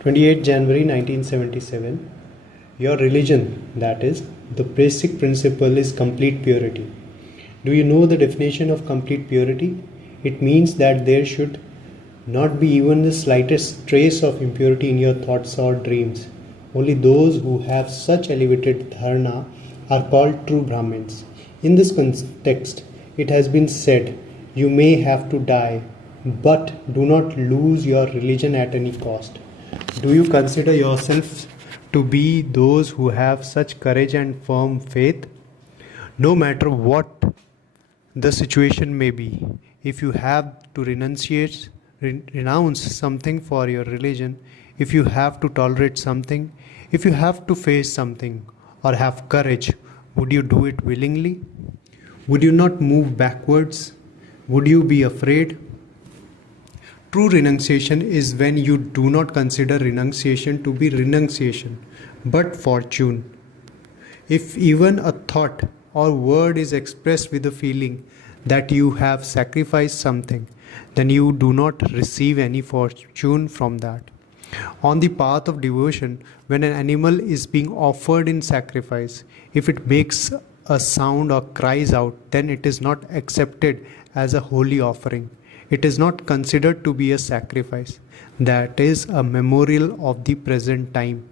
28 January 1977. Your religion, that is, the basic principle is complete purity. Do you know the definition of complete purity? It means that there should not be even the slightest trace of impurity in your thoughts or dreams. Only those who have such elevated dharana are called true Brahmins. In this context, it has been said, you may have to die, but do not lose your religion at any cost. Do you consider yourself to be those who have such courage and firm faith? No matter what the situation may be, if you have to renounce something for your religion, if you have to tolerate something, if you have to face something or have courage, would you do it willingly? Would you not move backwards? Would you be afraid? True renunciation is when you do not consider renunciation to be renunciation, but fortune. If even a thought or word is expressed with a feeling that you have sacrificed something, then you do not receive any fortune from that. On the path of devotion, when an animal is being offered in sacrifice, if it makes a sound or cries out, then it is not accepted as a holy offering. It is not considered to be a sacrifice. That is a memorial of the present time.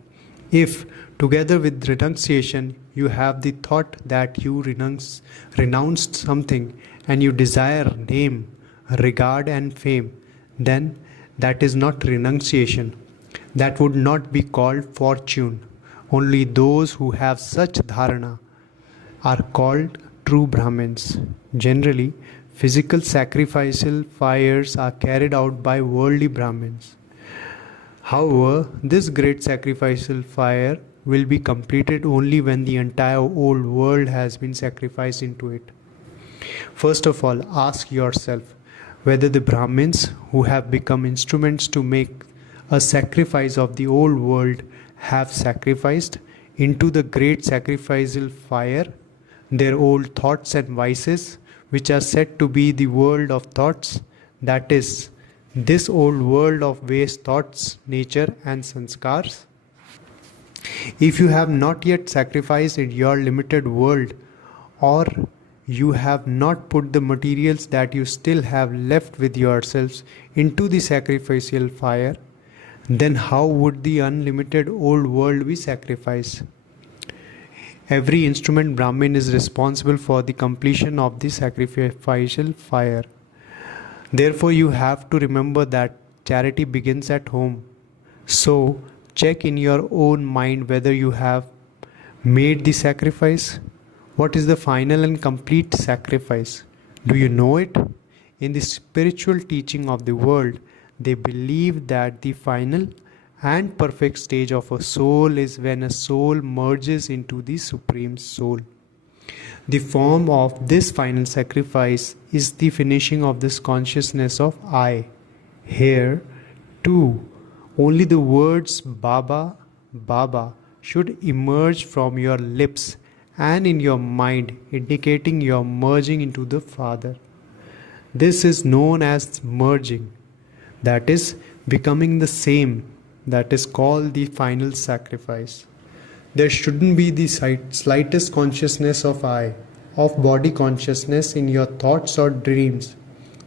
If, together with renunciation, you have the thought that you renounced something and you desire name, regard and fame, then that is not renunciation. That would not be called fortune. Only those who have such dharana are called true Brahmins. Generally, physical sacrificial fires are carried out by worldly Brahmins. However, this great sacrificial fire will be completed only when the entire old world has been sacrificed into it. First of all, ask yourself whether the Brahmins who have become instruments to make a sacrifice of the old world have sacrificed into the great sacrificial fire their old thoughts and vices, which are said to be the world of thoughts, that is, this old world of waste thoughts, nature and sanskars. If you have not yet sacrificed in your limited world, or you have not put the materials that you still have left with yourselves into the sacrificial fire, then how would the unlimited old world be sacrificed? Every instrument Brahmin is responsible for the completion of the sacrificial fire. Therefore, you have to remember that charity begins at home. So, check in your own mind whether you have made the sacrifice. What is the final and complete sacrifice? Do you know it? In the spiritual teaching of the world, they believe that the final and perfect stage of a soul is when a soul merges into the Supreme Soul. The form of this final sacrifice is the finishing of this consciousness of I. Here, too, only the words Baba, Baba should emerge from your lips and in your mind, indicating your merging into the Father. This is known as merging, that is, becoming the same. That is called the final sacrifice. There shouldn't be the slightest consciousness of I, of body consciousness in your thoughts or dreams.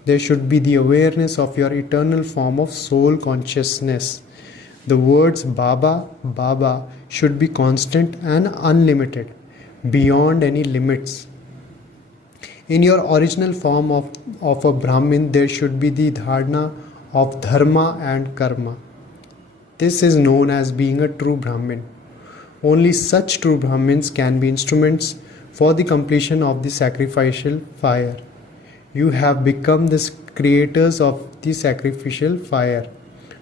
There should be the awareness of your eternal form of soul consciousness. The words Baba, Baba should be constant and unlimited, beyond any limits. In your original form of a Brahmin, there should be the dharana of dharma and karma. This is known as being a true Brahmin. Only such true Brahmins can be instruments for the completion of the sacrificial fire. You have become the creators of the sacrificial fire.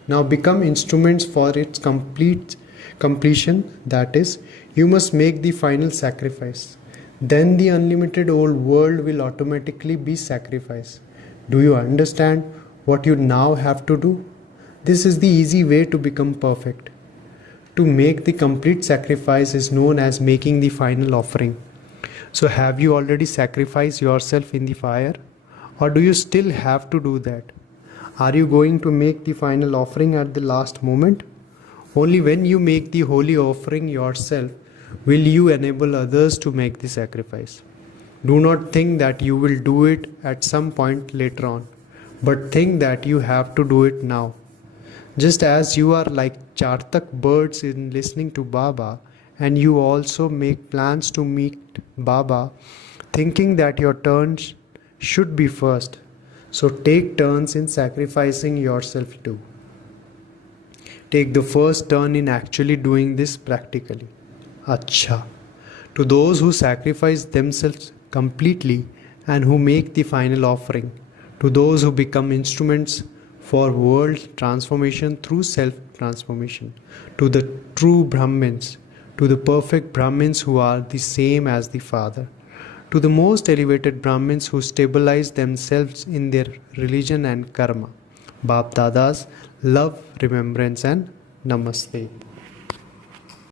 Now become instruments for its completion, that is, you must make the final sacrifice. Then the unlimited old world will automatically be sacrificed. Do you understand what you now have to do? This is the easy way to become perfect. To make the complete sacrifice is known as making the final offering. So have you already sacrificed yourself in the fire? Or do you still have to do that? Are you going to make the final offering at the last moment? Only when you make the holy offering yourself will you enable others to make the sacrifice. Do not think that you will do it at some point later on, but think that you have to do it now. Just as you are like Chartak birds in listening to Baba, and you also make plans to meet Baba, thinking that your turn should be first. So take turns in sacrificing yourself too. Take the first turn in actually doing this practically. Acha. To those who sacrifice themselves completely and who make the final offering, to those who become instruments for world transformation through self-transformation, to the true Brahmins, to the perfect Brahmins who are the same as the Father, to the most elevated Brahmins who stabilize themselves in their religion and karma. Bap Dada's love, remembrance and Namaste.